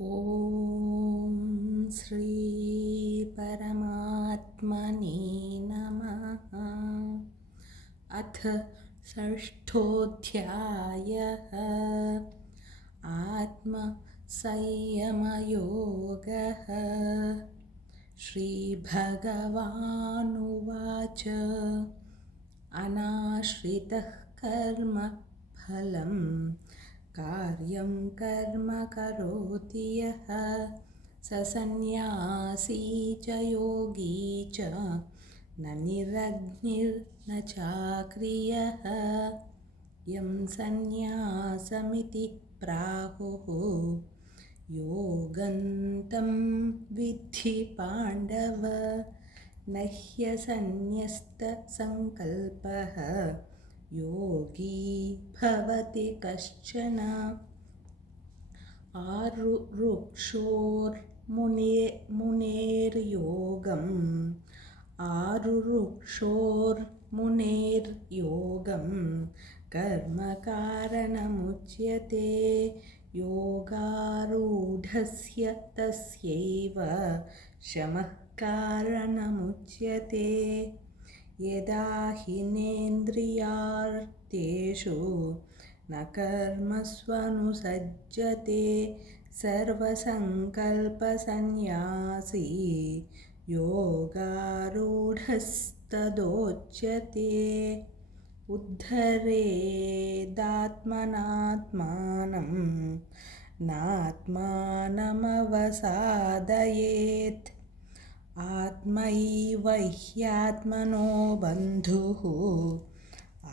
ॐ श्री परमात्मने नमः। अथ षष्ठोऽध्यायः। आत्मसंयमयोगः। श्रीभगवानुवाच अनाश्रितः कर्मफलं कार्यं कर्म करोति यः स सन्न्यासी च योगी च न निरग्निर्न चाक्रियः। यं सन्न्यासमिति प्राहुः योगन्तं विद्धि पाण्डव। न ह्यसन्न्यस्तसङ्कल्पः योगी भवति कश्चन। आरुरुक्षोर्मुनेर्योगं कर्म कारणमुच्यते। योगारूढस्य तस्यैव शमः कारणमुच्यते। यदा हिनेन्द्रियार्थेषु न कर्मस्वनुसज्जते सर्वसङ्कल्पसन्न्यासी योगारूढस्तदोच्यते। उद्धरेदात्मनात्मानं नात्मानमवसादयेत्। आत्मैव ह्यात्मनो बन्धुः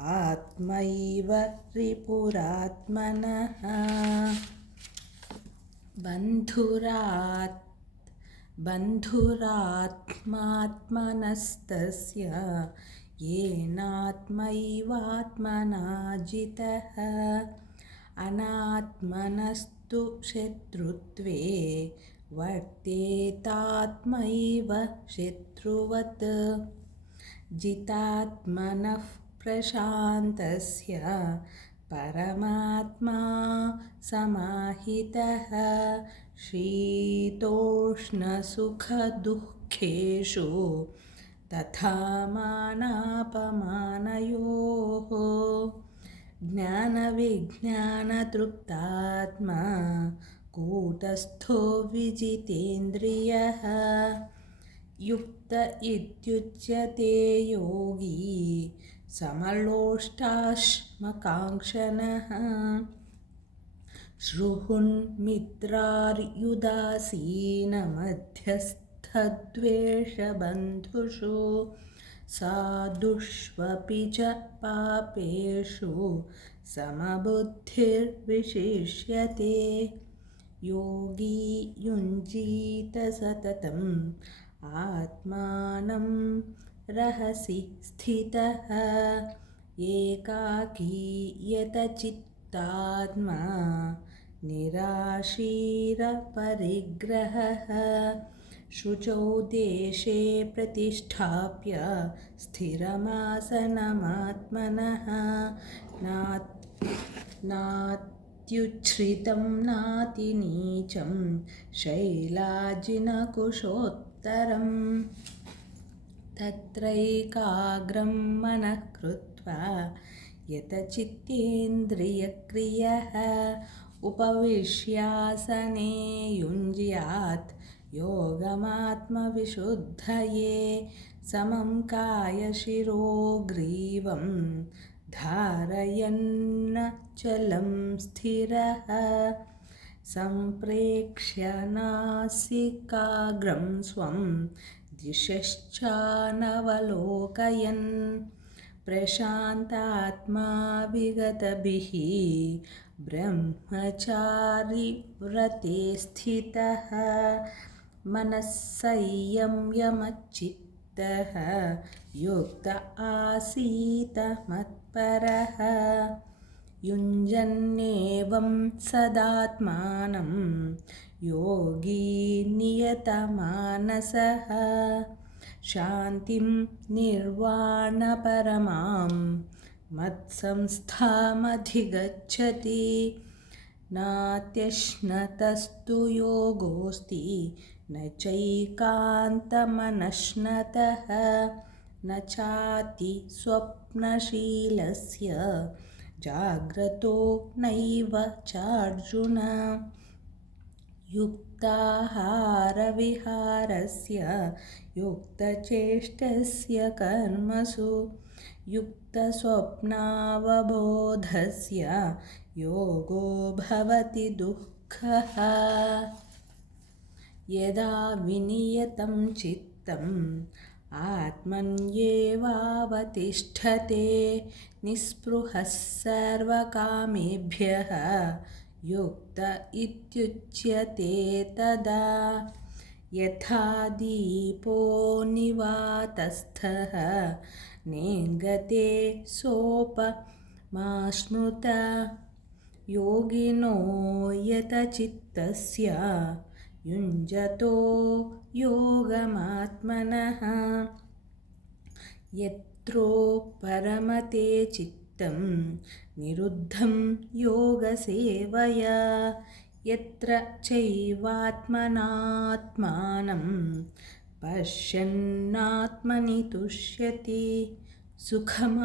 आत्मैव रिपुरात्मनः। बन्धुरात्मात्मनस्तस्य येनात्मैवात्मना जितः। अनात्मनस्तु शत्रुत्वे वर्तेतात्मैव शत्रुवत्। जितात्मनः प्रशान्तस्य परमात्मा समाहितः। शीतोष्णसुखदुःखेषु तथा मानापमानयोः। ज्ञानविज्ञानतृप्तात्मा कूटस्थो विजितेन्द्रियः। युक्त इत्युच्यते योगी समलोष्टाश्मकाङ्क्षणः। सृहुन्मित्रार्युदासीनमध्यस्थद्वेषबन्धुषु साधुष्वपि च पापेषु समबुद्धिर्विशिष्यते। योगी युञ्जीत सततम् आत्मानं रहसि स्थितः। एकाकी यतचित्तात्मा निराशीरपरिग्रहः। शुचौ देशे प्रतिष्ठाप्य स्थिरमासनमात्मनः। नात्युच्छ्रितं नातिनीचं शैलाजिनकुशोत्तरम्। तत्रैकाग्रं मनः कृत्वा यतचित्तेन्द्रियक्रियः। उपविश्यासने युञ्ज्यात् योगमात्मविशुद्धये। समं कायशिरो ग्रीवं धारयन्नचलं स्थिरः। सम्प्रेक्ष्य नासिकाग्रं स्वं दिशश्चानवलोकयन्। प्रशान्तात्मा विगतभिः ब्रह्मचारिव्रते स्थितः। मनः संयम्यमच्चित्तः युक्त आसीत मत्परः। युञ्जन्नेवं सदात्मानं योगी नियतमानसः। शान्तिं निर्वाणपरमां मत्संस्थामधिगच्छति। नात्यश्नतस्तु योगोऽस्ति न चैकान्तमनश्नतः न चाति स्वप्नशीलस्य जाग्रतो नैव चार्जुन युक्ताहारविहारस्य युक्तचेष्टस्य कर्मसु युक्तस्वप्नावबोधस्य योगो भवति दुःखः यदा विनियतं चित्तम् आत्मन्येवावतिष्ठते निःस्पृहः सर्वकामेभ्यः युक्त इत्युच्यते तदा यथा दीपो निवातस्थः नेङ्गते सोपमाश्नुत योगिनो यतचित्तस्य युञ्जतो योगमात्मनः यत्रो परमते चित्तं निरुद्धं योगसेवया यत्र चैवात्मनात्मानं पश्यन्नात्मनि तुष्यति सुखमात्यन्तिकं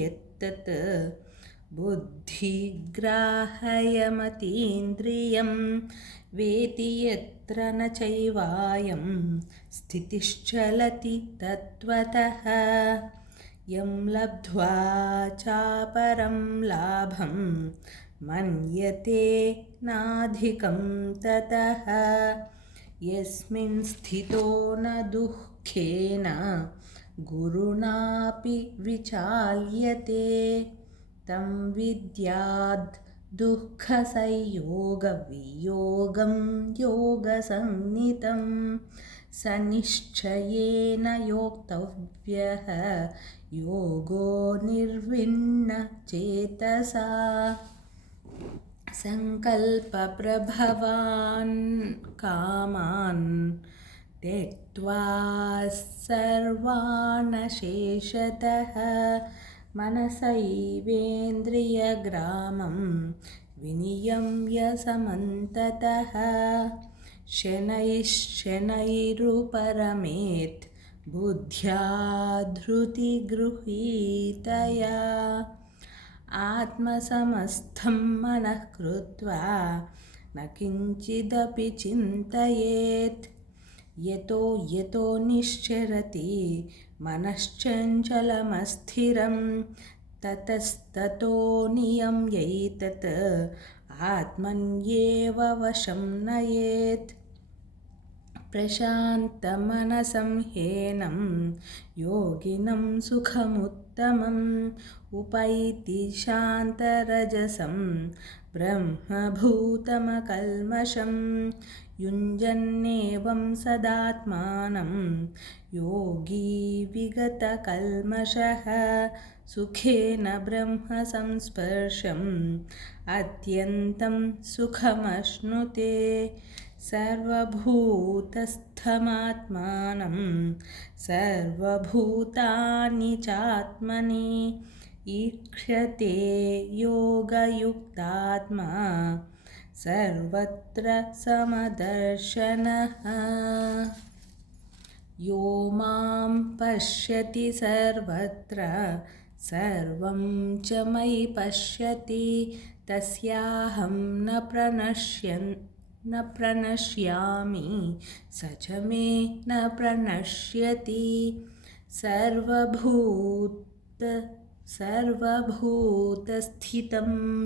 यत्तत् बुद्धिग्राह्यमतीन्द्रियं वेति यत्र न चैवायं स्थितिश्चलति तत्त्वतः यं लब्ध्वा चापरं लाभं मन्यते नाधिकं ततः यस्मिन् स्थितो न दुःखेन गुरुणापि विचाल्यते तं विद्याद् दुःखसंयोगवियोगं योगसंज्ञितं स निश्चयेन योक्तव्यः योगो निर्विण्णचेतसा संकल्पप्रभवान् कामान् त्यक्त्वा सर्वान् शेषतः मनसैवेन्द्रियग्रामं विनियम्य समन्ततः शनैरुपरमेत् बुद्ध्या धृतिगृहीतया आत्मसमस्थं मनः कृत्वा न किञ्चिदपि चिन्तयेत् यतो यतो निश्चरति मनश्चञ्चलमस्थिरं ततस्ततो नियम्यैतत् आत्मन्येव वशं नयेत् प्रशान्तमनसं ह्येनं योगिनं सुखमुत्तमम् उपैति शान्तरजसं ब्रह्मभूतमकल्मषं युञ्जन्नेवं सदात्मानं योगी विगतकल्मषः सुखेन ब्रह्मसंस्पर्शम् अत्यन्तं सुखमश्नुते सर्वभूतस्थमात्मानं सर्वभूतानि चात्मनि ईक्षते योगयुक्तात्मा सर्वत्र समदर्शनः यो मां पश्यति सर्वत्र सर्वं च मयि पश्यति तस्याहं न प्रणश्यामि स च मे न प्रणश्यति सर्वभूतस्थितं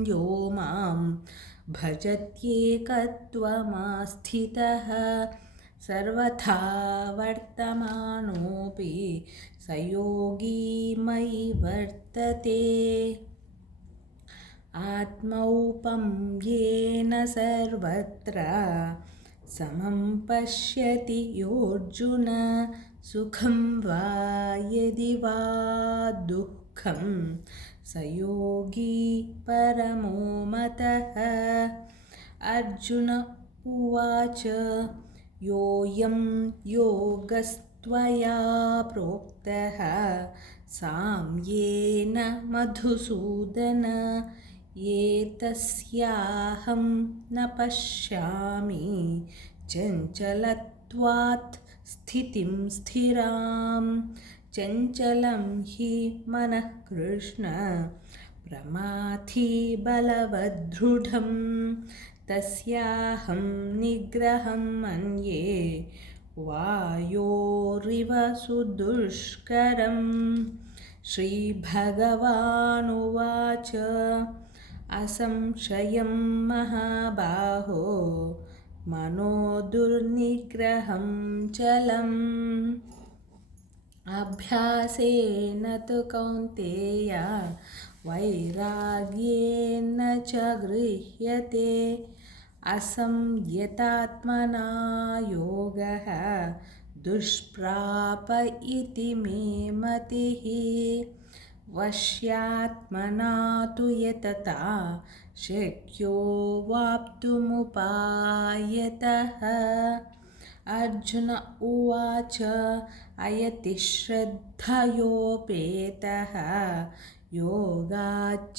यो मां भजत्येकत्वमास्थितः सर्वथा वर्तमानोऽपि स योगी मयि वर्तते आत्मौपं येन सर्वत्र समं पश्यति योऽर्जुन सुखं वा यदि वा दुःखं स योगी परमो मतः अर्जुन उवाच योऽयं योगस्त्वया प्रोक्तः साम्येन मधुसूदन एतस्याहं न पश्यामि चञ्चलत्वात् स्थितिं स्थिरां चञ्चलं हि मनः कृष्ण प्रमाथि बलवदृढं तस्याहं निग्रहं मन्ये वायोरिव सुदुष्करम् श्रीभगवानुवाच असंशयं महाबाहो मनो दुर्निग्रहं चलम् अभ्यासेन तु कौन्तेय वैराग्येन च गृह्यते असंयतात्मना योगः दुष्प्राप इति मे मतिः वश्यात्मना तु यतता शक्यो वाप्तुमुपायतः अर्जुन उवाच अयति श्रद्धयोपेतः योगाच्चलितमानसः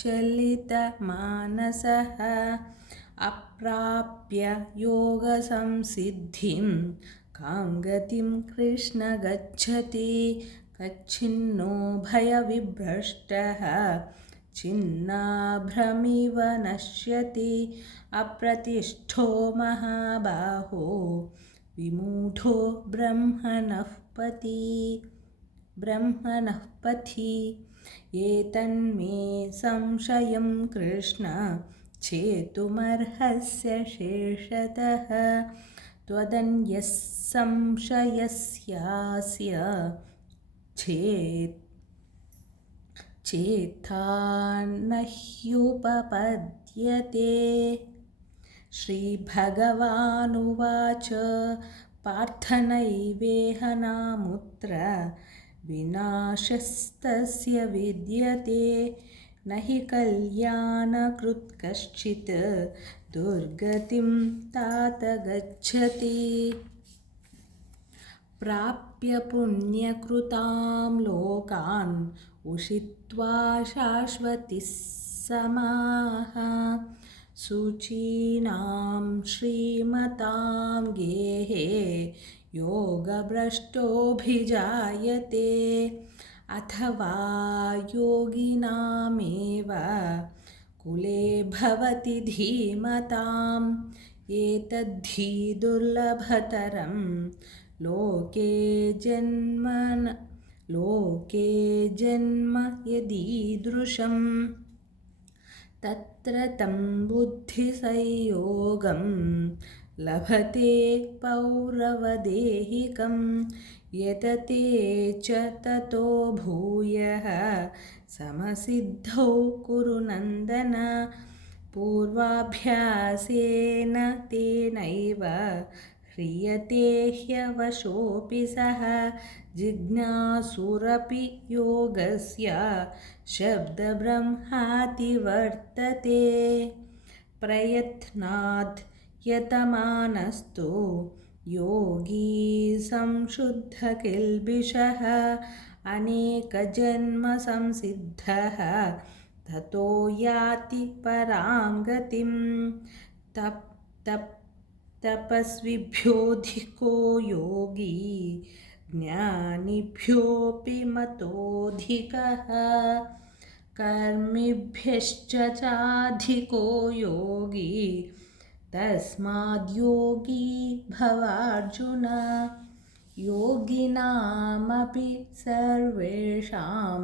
अप्राप्य योगसंसिद्धिं कां गतिं कृष्ण गच्छति कच्छिन्नो भयविभ्रष्टः छिन्नाभ्रमिव नश्यति अप्रतिष्ठो महाबाहो विमूढो ब्रह्मणः पथि एतन्मे संशयं कृष्ण छेतुमर्हस्य शेषतः त्वदन्यः संशयस्यास्य चेत्था न ह्युपपद्यते श्रीभगवानुवाच पार्थ नैवेह नामुत्र विनाशस्तस्य विद्यते न हि कल्याणकृत् कश्चित् दुर्गतिं तात गच्छति प्राप्य पुण्यकृतां लोकान् उषित्वा शाश्वतिः समाः शुचीनां श्रीमतां गेहे योगभ्रष्टोऽभिजायते अथवा योगिनामेव कुले भवति धीमताम् एतद्धि दुर्लभतरं लोके जन्म यदीदृशम् तत्र तं बुद्धिसंयोगं लभते पौरवदेहिकं यतते च ततो भूयः समसिद्धौ कुरु नन्दन पूर्वाभ्यासेन तेनैव ह्रियते ह्यवशोऽपि सः जिज्ञासुरपि योगस्य शब्दब्रह्माति वर्तते प्रयत्नाद् यतमानस्तु योगी संशुद्धकिल्बिषः अनेकजन्मसंसिद्धः ततो याति परां गतिं तपस्विभ्योऽधिको योगी ज्ञानिभ्योऽपि मतोऽधिकः कर्मिभ्यश्च चाधिको योगी तस्माद्योगी भवार्जुन योगिनामपि सर्वेषां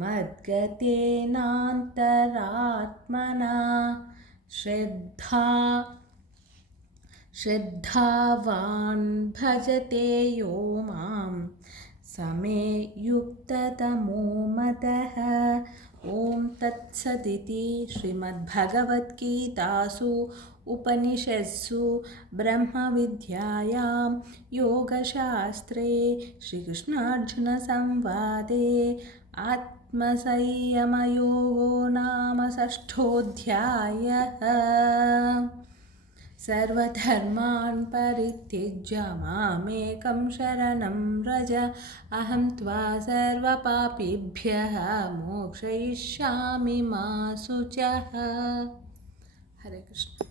मद्गतेनान्तरात्मना श्रद्धावान् भजते यो मां समे युक्ततमो मतः ॐ तत्सदिति श्रीमद्भगवद्गीतासु उपनिषत्सु ब्रह्मविद्यायां योगशास्त्रे श्रीकृष्णार्जुनसंवादे आत्मसंयमयोगो नाम षष्ठोऽध्यायः। सर्वधर्मान् परित्यज्य मामेकं शरणं व्रज अहं त्वा सर्वपापेभ्यः मोक्षयिष्यामि मा शुचः। हरे कृष्ण।